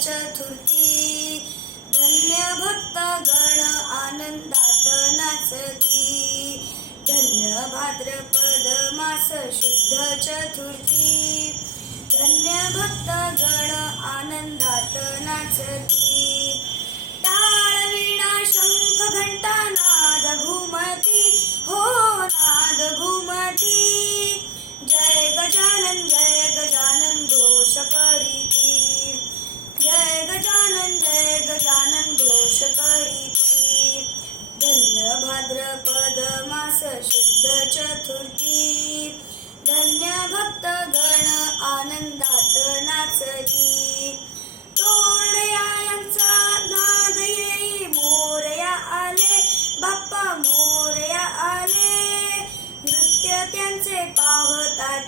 चतुर्थी. धन्य भक्त गण आनंदात नाचती. धन्य भाद्रपद मास शुद्ध चतुर्थी. धन्य भक्त गण आनंदात नाचती.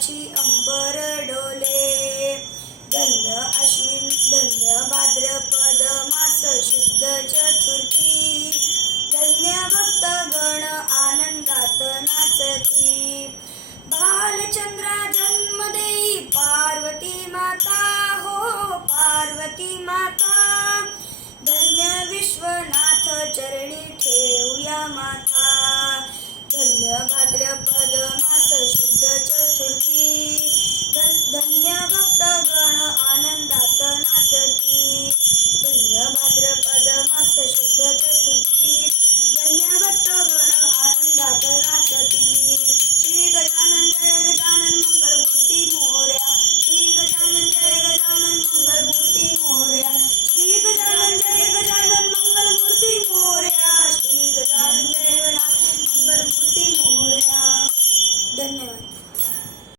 पाहताची अंबर डोले. धन्य अश्विन धन्य भाद्रपद मास शुद्ध चतुर्थी. धन्य भक्त गण आनंदात नाचती. बालचंद्रा